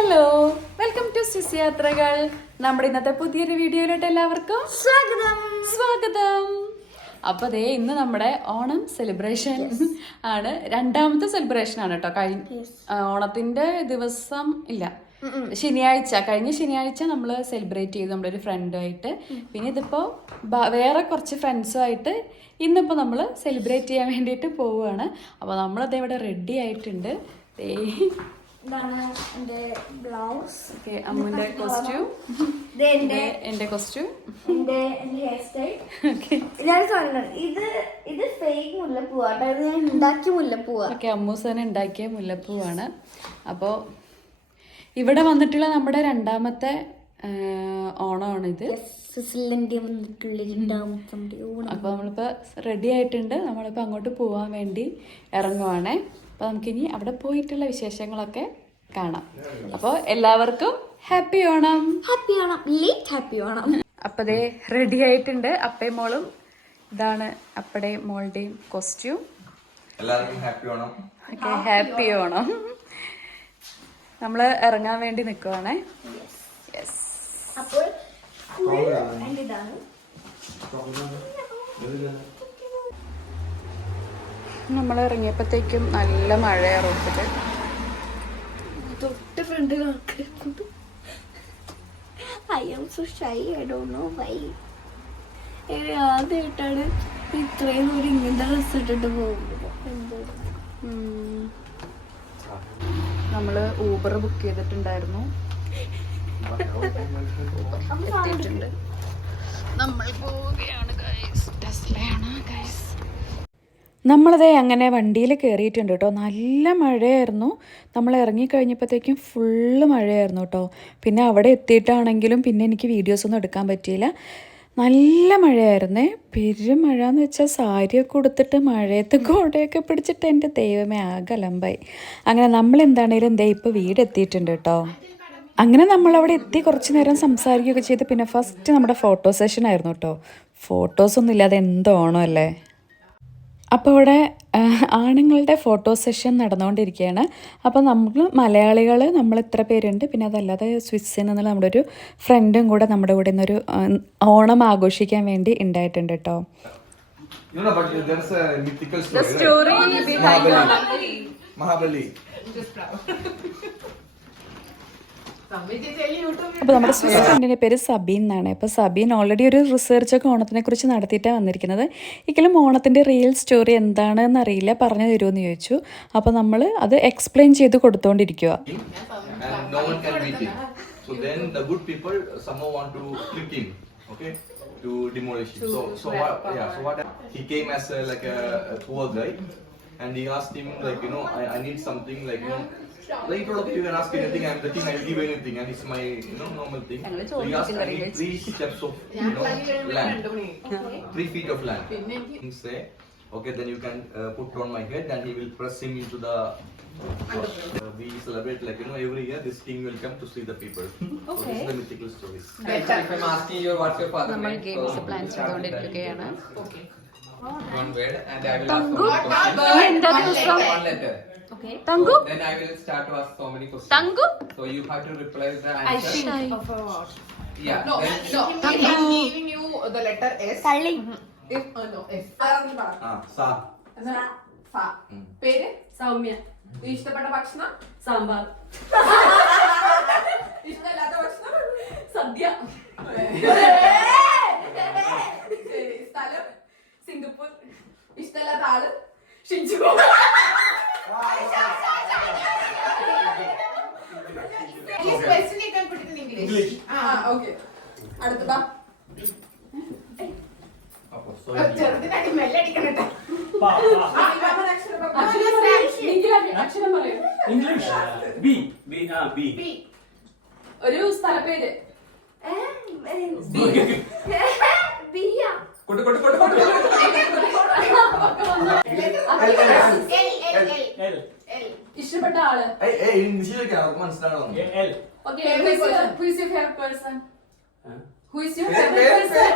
Hello, welcome to Swiss യാത്രകൾ. നമ്മുടെ ഇന്നത്തെ പുതിയൊരു വീഡിയോയിലോട്ട് എല്ലാവർക്കും സ്വാഗതം. അപ്പൊ ദേ ഇന്ന് നമ്മുടെ ഓണം സെലിബ്രേഷൻ ആണ്. രണ്ടാമത്തെ സെലിബ്രേഷൻ ആണ് കേട്ടോ. ഓണത്തിന്റെ ദിവസം ഇല്ല, കഴിഞ്ഞ ശനിയാഴ്ച നമ്മൾ സെലിബ്രേറ്റ് ചെയ്തു നമ്മളൊരു ഫ്രണ്ടുമായിട്ട്. പിന്നെ ഇതിപ്പോ വേറെ കുറച്ച് ഫ്രണ്ട്സുമായിട്ട് ഇന്നിപ്പോ നമ്മൾ സെലിബ്രേറ്റ് ചെയ്യാൻ വേണ്ടിയിട്ട് പോവുകയാണ്. അപ്പോൾ നമ്മളത് ഇവിടെ റെഡി ആയിട്ടുണ്ട്. അമ്മുന്റെ കോസ്റ്റ്യൂം, എന്റെ കോസ്റ്റ്യൂം, അമ്മൂസനെ ഉണ്ടാക്കിയ മുല്ലപ്പൂവാണ്. അപ്പോൾ ഇവിടെ വന്നിട്ടുള്ള നമ്മുടെ രണ്ടാമത്തെ ഓണമാണിത്. അപ്പൊ നമ്മളിപ്പോ റെഡി ആയിട്ടുണ്ട്. നമ്മളിപ്പോ അങ്ങോട്ട് പോവാൻ വേണ്ടി ഇറങ്ങുവാണേ. അപ്പൊ നമുക്കിനി അവിടെ പോയിട്ടുള്ള വിശേഷങ്ങളൊക്കെ കാണാം. അപ്പോൾ എല്ലാവർക്കും ഹാപ്പി ഓണം. അപ്പൊ ദേ റെഡി ആയിട്ടുണ്ട് അപ്പയും മോളും. ഇതാണ് അപ്പടേയും മോളുടെയും കോസ്റ്റ്യൂം. എല്ലാവർക്കും ഹാപ്പി ഓണം. ഹാപ്പി ഓണം. നമ്മള് ഇറങ്ങാൻ വേണ്ടി നിക്കുവാണേ. നമ്മൾ ഇറങ്ങിയപ്പോഴത്തേക്കും നല്ല മഴയാ റോട്ടില്. തൊട്ട് ഫ്രണ്ട് ആദ്യമായിട്ടാണ് ഇത്രയും ദൂരം ഇങ്ങനത്തെ ഡ്രസ് ഇട്ടിട്ട് പോകുന്നത്. നമ്മള് ഊബർ ബുക്ക് ചെയ്തിട്ടുണ്ടായിരുന്നു. എത്തിയിട്ടുണ്ട്. നമ്മൾ പോവുകയാണ് ഗൈസ്. ടെസ്ലയാണ് ഗൈസ്. നമ്മളതേ അങ്ങനെ വണ്ടിയിൽ കയറിയിട്ടുണ്ട് കേട്ടോ. നല്ല മഴയായിരുന്നു. നമ്മൾ ഇറങ്ങിക്കഴിഞ്ഞപ്പോഴത്തേക്കും ഫുള്ള് മഴയായിരുന്നു കേട്ടോ. പിന്നെ അവിടെ എത്തിയിട്ടാണെങ്കിലും പിന്നെ എനിക്ക് വീഡിയോസൊന്നും എടുക്കാൻ പറ്റിയില്ല. നല്ല മഴയായിരുന്നേ. പെരുമഴ എന്ന് വെച്ചാൽ സാരിയൊക്കെ ഉടുത്തിട്ട് മഴയത്ത് കോടയൊക്കെ പിടിച്ചിട്ട് എൻ്റെ ദൈവമേ ആകെ അലമ്പായി. അങ്ങനെ നമ്മൾ എന്താണേലും ദേ ഇപ്പോൾ വീടെത്തിയിട്ടുണ്ട് കേട്ടോ. അങ്ങനെ നമ്മളവിടെ എത്തി കുറച്ച് നേരം സംസാരിക്കുകയൊക്കെ ചെയ്ത് പിന്നെ ഫസ്റ്റ് നമ്മുടെ ഫോട്ടോ സെഷൻ ആയിരുന്നു കേട്ടോ. ഫോട്ടോസൊന്നും ഇല്ലാതെ എന്തോണം അല്ലേ. അപ്പോൾ ഇവിടെ ആണുങ്ങളുടെ ഫോട്ടോ സെഷൻ നടന്നുകൊണ്ടിരിക്കുകയാണ്. അപ്പോൾ നമ്മൾ മലയാളികൾ നമ്മൾ ഇത്ര പേരുണ്ട്. പിന്നെ അതല്ലാതെ സ്വിസ്സിൽ നിന്നുള്ള നമ്മുടെ ഒരു ഫ്രണ്ടും കൂടെ നമ്മുടെ കൂടെ ഇന്നൊരു ഓണം ആഘോഷിക്കാൻ വേണ്ടി ഉണ്ടായിട്ടുണ്ട് കേട്ടോ. അപ്പോൾ നമ്മുടെ സ്വിസ് ഫ്രണ്ടിൻ്റെ പേര് സബീൻ എന്നാണ്. അപ്പോൾ സബീൻ ഓൾറെഡി ഒരു റിസർച്ചൊക്കെ ഓണത്തിനെ കുറിച്ച് നടത്തിയിട്ടാണ് വന്നിരിക്കുന്നത്. എങ്കിലും ഓണത്തിൻ്റെ റിയൽ സ്റ്റോറി എന്താണെന്ന് അറിയില്ല, പറഞ്ഞു തരുമെന്ന് ചോദിച്ചു. അപ്പോൾ നമ്മൾ അത് എക്സ്പ്ലെയിൻ ചെയ്ത് കൊടുത്തോണ്ടിരിക്കുക. To demolish it. So what he came as a poor guy, and he asked him like, you know, I need something like, you know, like, you can ask anything, I'm the king, I will give anything, and it's my, you know, normal thing. So he asked, I need 3 steps of, you know, land, 3 feet of land. He say, okay, then you can put on my head, and he will press him into the we celebrate like, you know, every year this king will come to see the people. Okay. So this is the mythical stories. If I'm asking you what's your father നമ്മൾ name, games plan ചെയ്തുകൊണ്ടിരിക്കുകയാണ്. one word, and I will ask one letter. Okay. Tangu. Then I will start to ask so many questions. Tangu. So you have to reply the answer. Yeah. No, then, no. I'm giving you the letter S. If no S. Sa. Sa. പേര് സൗമ്യ. ഇഷ്ടപ്പെട്ട ഭക്ഷണം സാമ്പാർ. ഇഷ്ടമില്ലാത്ത ഭക്ഷണം സദ്യ. സ്ഥലം Singapore. ഇഷ്ടമില്ലാത്ത ആള് Shiju. Especially you can put it in English. Okay. അടുത്ത ബാ. ചെറുതിനായിട്ട് മെല്ലെ അടിക്കണട്ടെ. ഒരു സ്ഥലപ്പേര്. ഇഷ്ടപ്പെട്ട ആള്. മനസ്സിലാണോ? Okay, who is your favorite person? Who is your favorite person?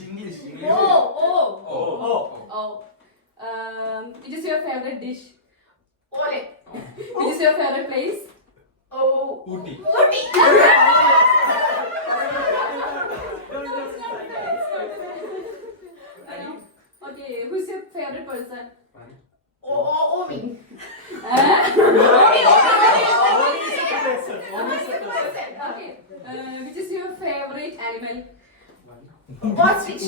English. Oh. your favorite dish? Ole. Which is your favorite place? Oh. Ooty. Okay, who's your favorite person? Omi. Okay, which is your favorite animal? Ostrich.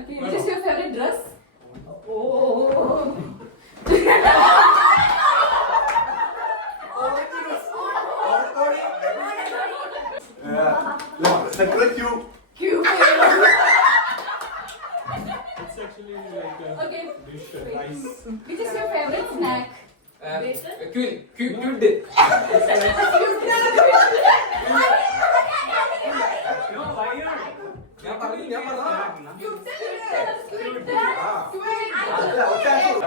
Okay, which is your favorite dress? Oh. Separate you. Cute. It's actually like a Okay, dish, wait. rice. Which is your favorite snack? Cute. No, why you? ഞാൻ പറഞ്ഞു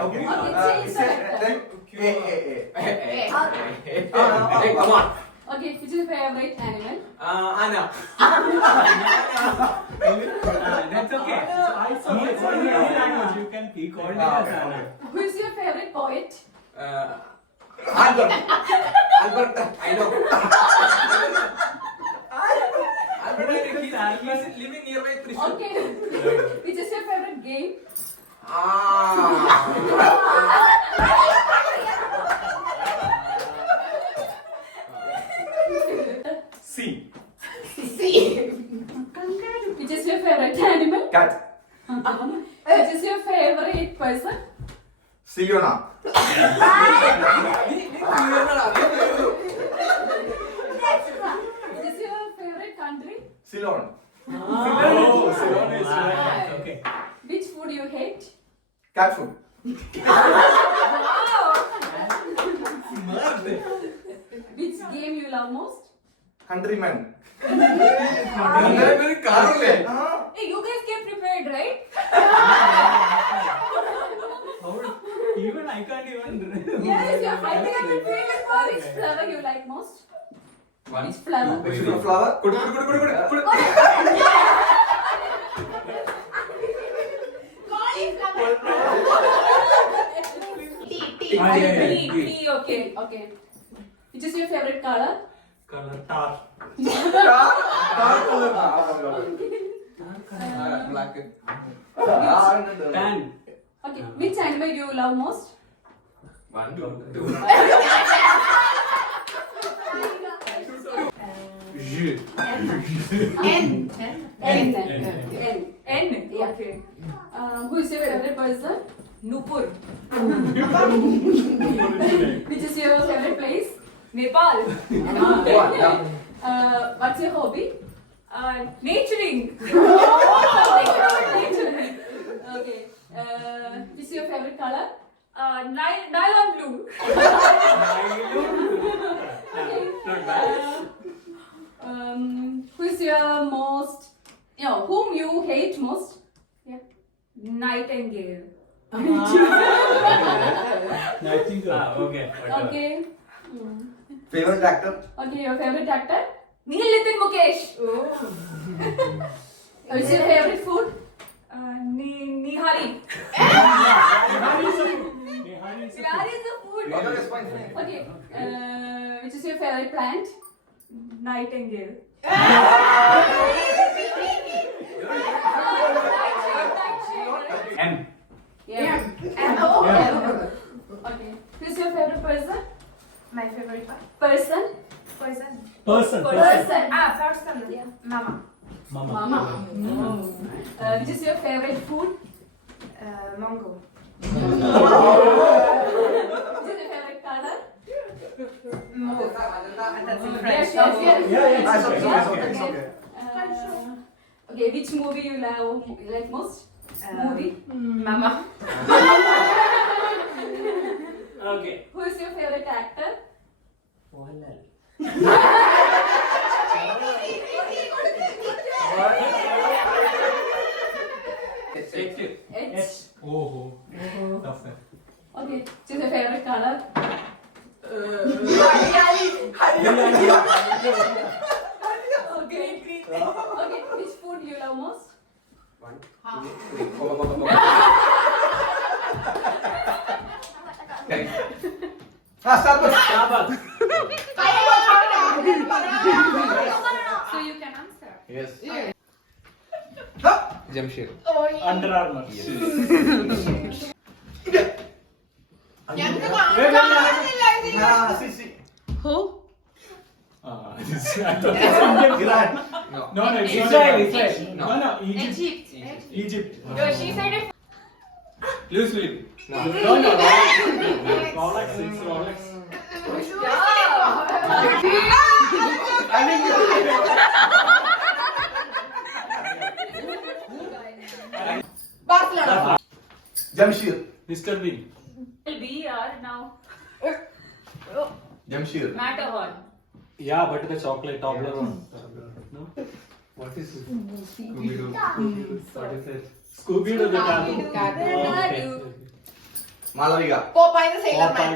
Okay, change the letter. Come on. Okay, which is your favorite animal? Anna. That's okay. I saw it's only any language you can be called as Anna. Who is your favorite poet? Albert. I know. Albert, he's living nearby Thrissur. Okay, which is your favorite game? See. Which is your favorite animal? Cat. Which is your favorite person? Siona. Which is your favorite country? Ceylon. Oh, Ceylon is right. Okay. Which food you hate? Cat food. Which game you love most? Countryman. Hey, you guys came prepared, right? Even I can't even. Yes, your favorite Which flower you like most? Which flower? Which flower? Kudu. Tea, okay. Which is your favorite color? Color tar. Black. Tan. Okay. Which animal you love most? 1, 2. J. N. N. N. Yeah. Okay. Who is your favorite person? Nupur. Which is your favorite place? Nepal. What's your hobby? Naturing. Okay. Which is your favorite color? Nylon blue. Okay. Who is your most, whom you hate most? Yeah. Nightingale. Nightingale. Okay. Whatever. Okay. Favorite actor? Okay, your favorite actor? Neil Nitin Mukesh. What's your favorite food? Nihari. Nihari is a food. Nihari is the food. Okay, that's fine. Okay. Which is your favorite plant? Nightingale. M. Yeah. Okay. Who's your favorite person? My favorite Person? person. Person. Person. Person. Yeah. Mama. Mama. Which is your favorite food? Mango. Which is your favorite color? That's in Yes, French. yes, yes. Yeah, Ah, it's okay, yeah. it's okay, it's okay. Okay, which movie you like most? Movie? Mama. Okay. Who is your favorite actor? H. Oh. Tough. Okay, which is your favorite color? Green. Okay, which food you love most? 1, 2, 3. Starbucks. Starbucks. So you can answer. Yes. Jamshid. Under Armour. See. Who? This is Indian. Iran. No. No, it's Israel, not Israel. No. No, Egypt. Egypt. Egypt. No, she said it. Louis Philippe. No. No. Rolex. It's Rolex. Jamshid. Mr. Bean. We are now Jamshid. Matterhorn. Yeah, but the chocolate Toblerone. No? What is it? Scooby-Doo. What is it? Scooby-Doo the cartoon. Cartoon. Malavika. Popeye the Sailor Man.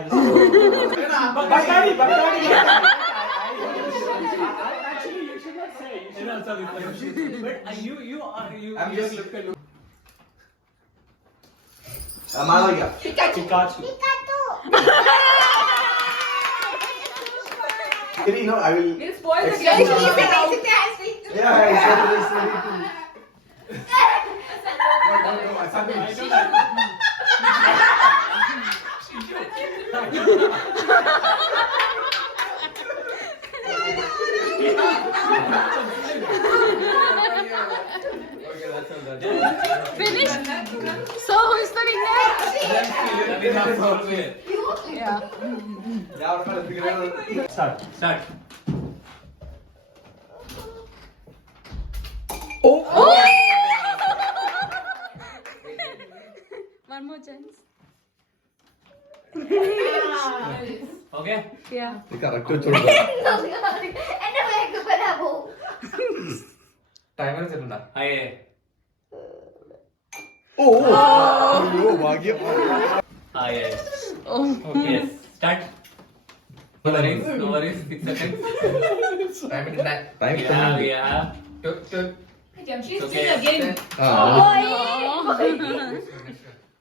Bacardi. Actually, you should not say. You should answer this question. But you I'm just- look at Malavika. Pikachu. Kiri, no, I will. We'll spoil the Excuse game. me. Yeah, it's ready. Finished? So who's the winner? Yeah. Start. One more chance. Okay. Yeah. എന്റെ bag വരാമോ? Timer വെച്ചിട്ടുണ്ടോ? Aye. ഭാഗ്യം. Aye. Oh. Okay. Start. No worries. 6 seconds. Time it in time. Yeah. Two. Jamshid Okay. still again.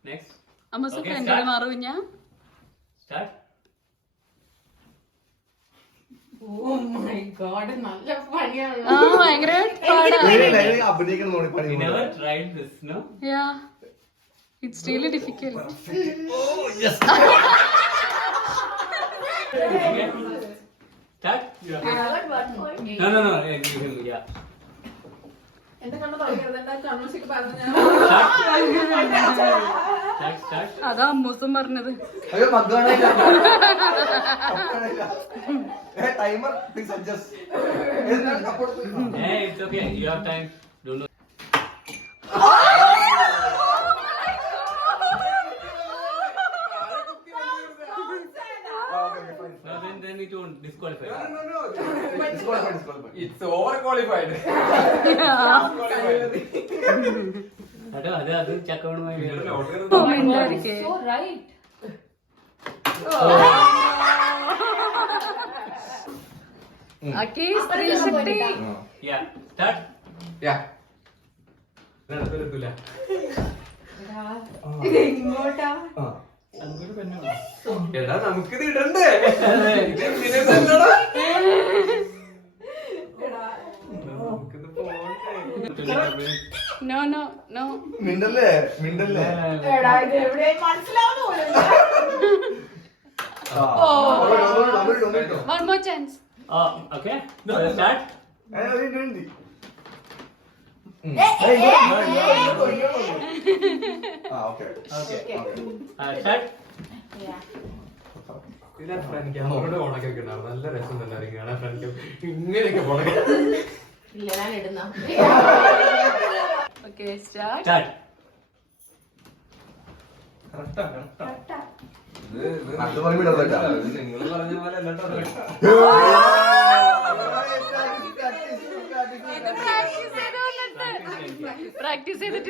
Next. അമ്മ Okay, ഫ്രണ്ടിൽ start. മാറും ഞാൻ. Start. Oh my god, നല്ല പണിയാണ്. ആ ഭയങ്കര പാടാ. അഭിനയിക്കണം തോന്നി പണി We never tried this, no? Yeah. It's really difficult. Okay. Start. No. Give him. Yeah. എന്റെ കണ്ണ് തുടങ്ങിയത് എന്താ കണ്ണൂസിക്ക് പറഞ്ഞു ഞാൻ. Start. അതാ അമ്മൂസും പറഞ്ഞത്. അയ്യോ മഗ്ഗാണില്ല timer please adjust Hey, it's okay. You have time. Don't know. No, then it won't disqualify. It's overqualified. അത് ചക്കവണമായി So right. Yeah. Start. Yeah. ഇങ്ങോട്ടാ? എടാ നമുക്കിത് ഇടണ്ടേ? ഇത് ഇങ്ങനെയൊന്നുമല്ലടാ. നമുക്കിത് പോകണ്ടേ? No. മിണ്ടല്ലേ എടാ, ഇത് എവിടെയായി മനസ്സിലാവുന്ന പോലുമില്ല. One more chance. Okay. Start. Okay Start. ഇതിനാ ഫ്രണ്ട് ക്യാമറയുടെ ഓണൊക്കെ ഉണ്ടാവും. നല്ല രസം തന്നെ ആയിരിക്കും ഫ്രണ്ട് ഇങ്ങനെയൊക്കെ പോണേ. ഇല്ല, ഞാൻ ഇടുന്ന. Okay, start. Start. അത് പറയുമ്പോഴാ നിങ്ങൾ പറഞ്ഞ പോലെ അല്ലട്ടോ. പ്രാക്ടീസ് ചെയ്തിട്ട്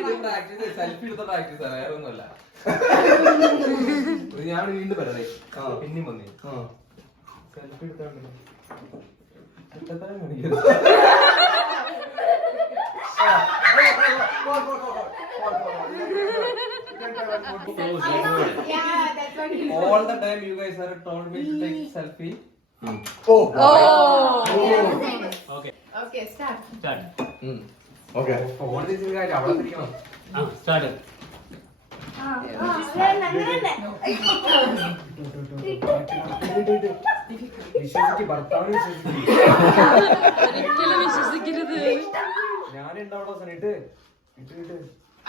സെൽഫി എടുത്ത പ്രാക്ടീസാ, വേറെ ഒന്നുമല്ല. ഞാൻ വീണ്ടും പറയണേ പിന്നെയും വന്നേ സെൽഫി എടുത്താ All the time you guys are told me to take selfie. Okay, start. Start. Okay. All this is right. അവിടെ പിടിക്കണം. Start. വിശ്വസിക്ക് ഭർത്താവിനെ വിശ്വസിക്ക്. ഒരിക്കലും വിശ്വസിക്കരുത്. ഞാനുണ്ടവിടെ സനിട്ട് ഇട്ട്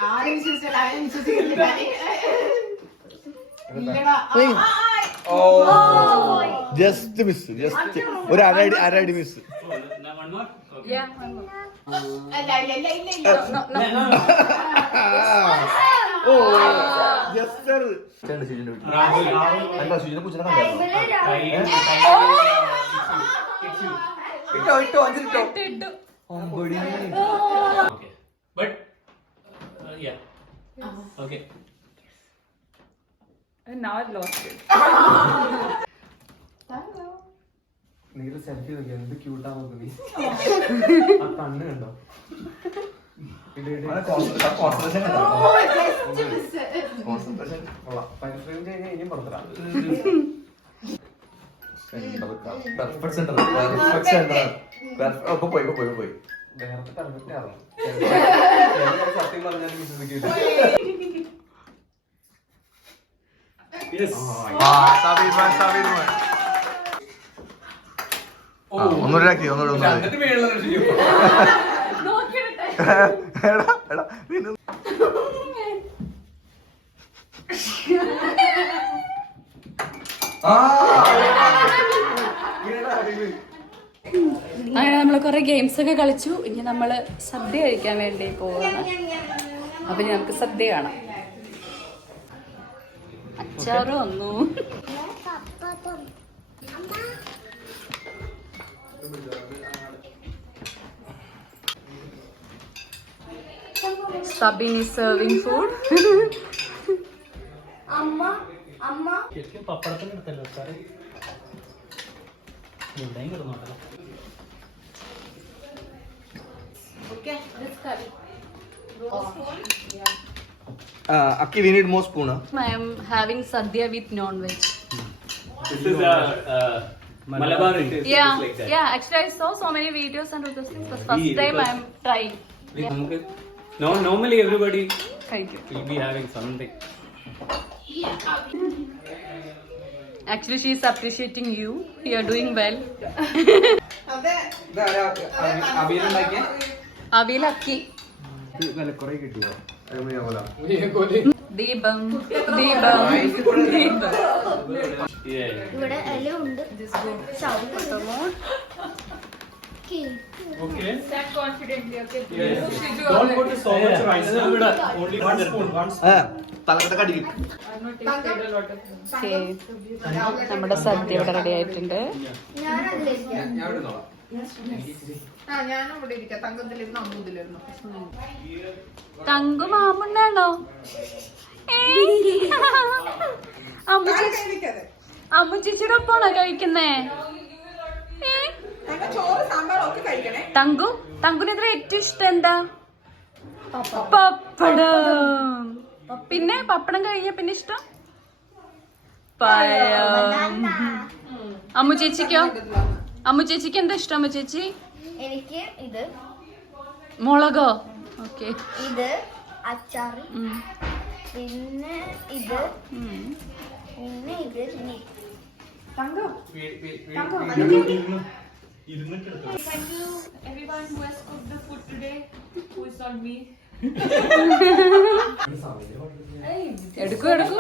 ആരും വിശ്വസിച്ചില്ല, ആരും വിശ്വസിക്കുന്നില്ല. ഇല്ലടാ. ജസ്റ്റ് മിസ്, ജസ്റ്റ് ഒരു അരടി miss. Now one more. Okay. Yeah, one more. ഇല്ല, ഇല്ല, ഇല്ല, ഇല്ല, ഇല്ല. ഓ ജസ്റ്റ് എന്താ സുജിനെ കുറിച്ച് ഇട്ടോ ഇട്ടോ അഞ്ചിട്ടോ. ഇട്ടു. Okay. But yeah. Okay. And now I've lost it. നീ സെൽഫി നോക്കി എന്ത് ക്യൂട്ടാ നോക്ക് നീ. ആ കണ്ണ് കണ്ടോ? കോൺസെൻട്രേഷൻ കൊള്ളാം. പരിശ്രമം കഴിഞ്ഞാൽ ഇനിയും പുറത്തിടാം. പോയി നേരത്തെ പറഞ്ഞിട്ടായിരുന്നു സത്യം പറഞ്ഞാൽ വിശ്വസിക്കില്ല. Yes. ഒന്നുകൂടെ ഒന്നുകൂടെ എന്നിട്ട് വീഴുള്ള അങ്ങനെ നമ്മൾ കുറെ ഗെയിംസ് ഒക്കെ കളിച്ചു. ഇനി നമ്മൾ സദ്യ കഴിക്കാൻ വേണ്ടി പോവാണ്. അപ്പൊ ഇനി നമുക്ക് സദ്യ കാണാം. അച്ചാറ് വന്നു. Sabin is serving food. ശരിക്കും പപ്പടത്തിന് എടുത്തല്ലോ സാറേ. എവിടെയും കിടന്നോട്ടല്ലോ. Okay, let's cut it. Akki, we need more spoon. I am having sadhya with non-veg. This is Malabar dish. Yeah, like that. yeah. Actually, I saw so many videos and all those things. But first time I am trying. നമുക്ക് normally everybody Thank you. will be having something. Actually, she is appreciating you. You are doing well. അവിയലുണ്ടാക്കിയ Avil akki. വിലക്കുറേ കിട്ടിയോ? Deepam. Deepam. Deepam. Yeah. ഇവിടെ ഇലയുണ്ട്. Okay. Stand confidently, okay? Yes. Please. Don't put so much rice. Only one spoon. തലക്കത്തെ കടിക്കും. I've not tasted a lot of them. Okay. നമ്മുടെ സദ്യ ഇവിടെ ready ആയിട്ടുണ്ട്. ഞാനതിലേക്ക് ഞാൻ ഇവിടെ നോക്കാം. ഞാനും ഇവിടെ ഇരിക്കാം. തങ്കത്തിലിരുന്നു, അമ്പൂതിലിരുന്നു. തങ്കു മാമുണ്ടാണോ? അമ്മു ചേച്ചിയുടെ ഒപ്പാണോ കഴിക്കുന്നേ? ചോറ് സാമ്പാർ ഒക്കെ കഴിക്കണേ. തങ്കുന് ഇതിൽ ഏറ്റവും ഇഷ്ടം എന്താ? പപ്പടം. പിന്നെ പപ്പടം കഴിഞ്ഞ പിന്നെ ഇഷ്ടം പഴം. അമ്മു ചേച്ചിക്കോ? അമ്മു ചേച്ചിക്ക് എന്താ ഇഷ്ടം? അമ്മു ചേച്ചി എനിക്ക് ഇത് മുളകോ? ഓക്കെ. ഇത് അച്ചാറ് പിന്നെ ഇത് പിന്നെ ഇത് തങ്കം. ഇരുന്നിട്ട് Thank you everyone who has cooked the food today. Who is not me. എടുക്കൂ എടുക്കൂ.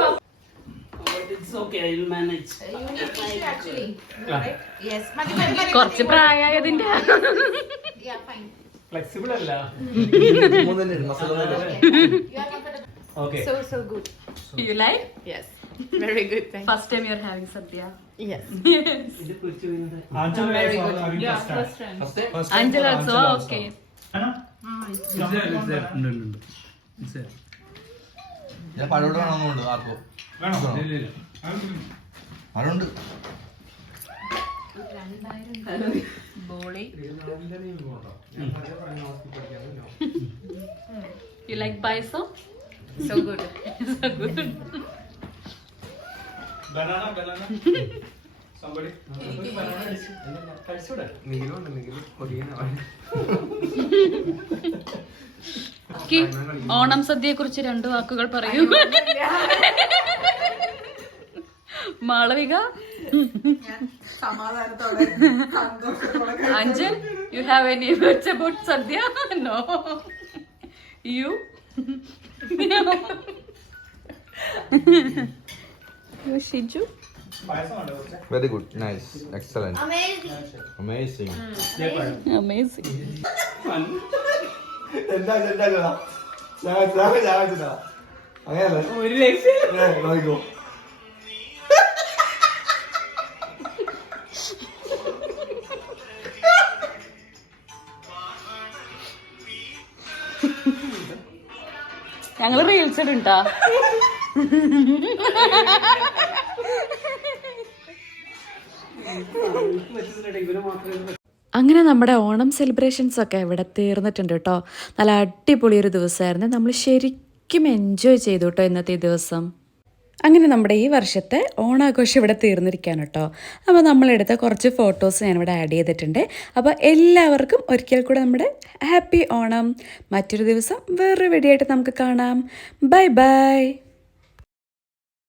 It's okay, I will manage. You need tissue actually. Right? Yes. കുറച്ച് പ്രായതിന്റെ. Yeah, fine. Flexible അല്ല. Masala You are comfortable. Okay. So good. You like? Yes. Very good. Thank First time you are having sadhya. Yes. ഇത് കുറിച്ച് വീണത്. Very good. Yeah, first time. Angela also okay. ഞാൻ പഴോട് വേണമെന്നുണ്ട് ആർക്കോ അതുണ്ട്. ബോളി. ഹോസ്പിറ്റലിൽ You like paisa? So good. So good. Banana. Somebody. നീലുണ്ട് നീല് കൊറിയനാണ്. Onam സദ്യയെ കുറിച്ച് 2 വാക്കുകൾ പറയൂ. Malavika. Anjan, you have any words about sadhya? No. You? Shiju? Very good, nice, excellent, amazing. Amazing. എന്താ അങ്ങനെയല്ലേ ഒരു രക്ഷയില്ല. നോക്കോ. ഞങ്ങള് റീൽസ് ഇടുണ്ടാ. അങ്ങനെ നമ്മുടെ ഓണം സെലിബ്രേഷൻസ് ഒക്കെ ഇവിടെ തീർന്നിട്ടുണ്ട് കേട്ടോ. നല്ല അടിപൊളി ഒരു ദിവസമായിരുന്നു. നമ്മൾ ശരിക്കും എൻജോയ് ചെയ്തു കേട്ടോ ഇന്നത്തെ ഈ ദിവസം. അങ്ങനെ നമ്മുടെ ഈ വർഷത്തെ ഓണാഘോഷം ഇവിടെ തീർന്നിരിക്കുകയാണ് കേട്ടോ. അപ്പോൾ നമ്മളെടുത്ത കുറച്ച് ഫോട്ടോസ് ഞാനിവിടെ ആഡ് ചെയ്തിട്ടുണ്ട്. അപ്പോൾ എല്ലാവർക്കും ഒരിക്കൽ കൂടെ നമ്മുടെ ഹാപ്പി ഓണം. മറ്റൊരു ദിവസം വേറൊരു വീഡിയോ ആയിട്ട് നമുക്ക് കാണാം. Bye bye.